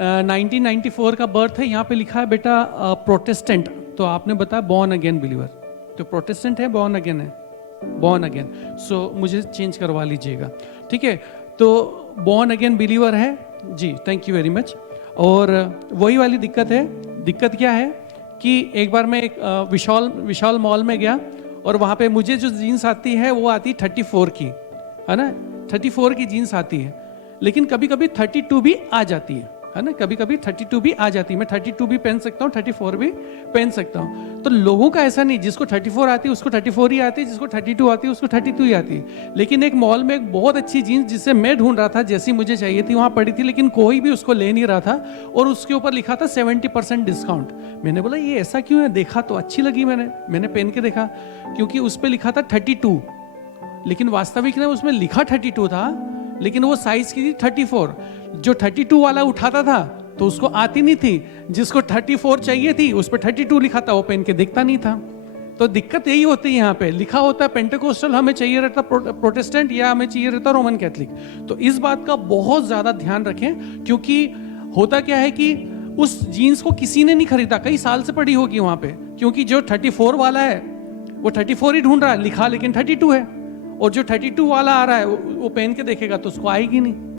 1994 का बर्थ है, यहाँ पे लिखा है बेटा प्रोटेस्टेंट, तो आपने बताया बॉर्न अगेन बिलीवर, तो प्रोटेस्टेंट है बॉर्न अगेन है, बॉर्न अगेन, सो मुझे चेंज करवा लीजिएगा, ठीक है। तो बॉर्न अगेन बिलीवर है जी, थैंक यू वेरी मच। और वही वाली दिक्कत है, दिक्कत क्या है कि एक बार मैं एक विशाल मॉल में गया और वहाँ पे मुझे जो जीन्स आती है वो आती 34 की, है ना, 34 की जीन्स आती है, लेकिन कभी कभी 32 भी आ जाती है ना, कभी कभी 32 भी आ जाती है, मैं 32 भी पहन सकता हूँ, 34 भी पहन सकता हूँ। तो लोगों का ऐसा नहीं, जिसको 34 आती है उसको 34 ही आती है, जिसको 32 आती है उसको 32 ही आती है। लेकिन एक मॉल में एक बहुत अच्छी जीन्स जिसे मैं ढूंढ रहा था, जैसी मुझे चाहिए थी, वहाँ पड़ी थी, लेकिन कोई भी उसको ले नहीं रहा था और उसके ऊपर लिखा था 70% डिस्काउंट। मैंने बोला ये ऐसा क्यों है, देखा तो अच्छी लगी, मैंने पहन के देखा, क्योंकि उस पर लिखा था 32, लेकिन वास्तविक में उसमें लिखा 32 था, लेकिन वो साइज की थी 34। जो 32 वाला उठाता था तो उसको आती नहीं थी, जिसको 34 चाहिए थी उस पर 32 लिखा था, वो पहन के दिखता नहीं था। तो दिक्कत यही होती है, यहाँ पे लिखा होता है पेंटेकोस्टल, हमें चाहिए रहता प्रोटेस्टेंट या हमें चाहिए रहता रोमन कैथलिक। तो इस बात का बहुत ज्यादा ध्यान रखें, क्योंकि होता क्या है कि उस जीन्स को किसी ने नहीं खरीदा, कई साल से पड़ी होगी वहां पे, क्योंकि जो 34 वाला है वो 34 ही ढूंढ रहा है, लिखा लेकिन 32 है, और जो 32 वाला आ रहा है वो पहन के देखेगा तो उसको आएगी नहीं।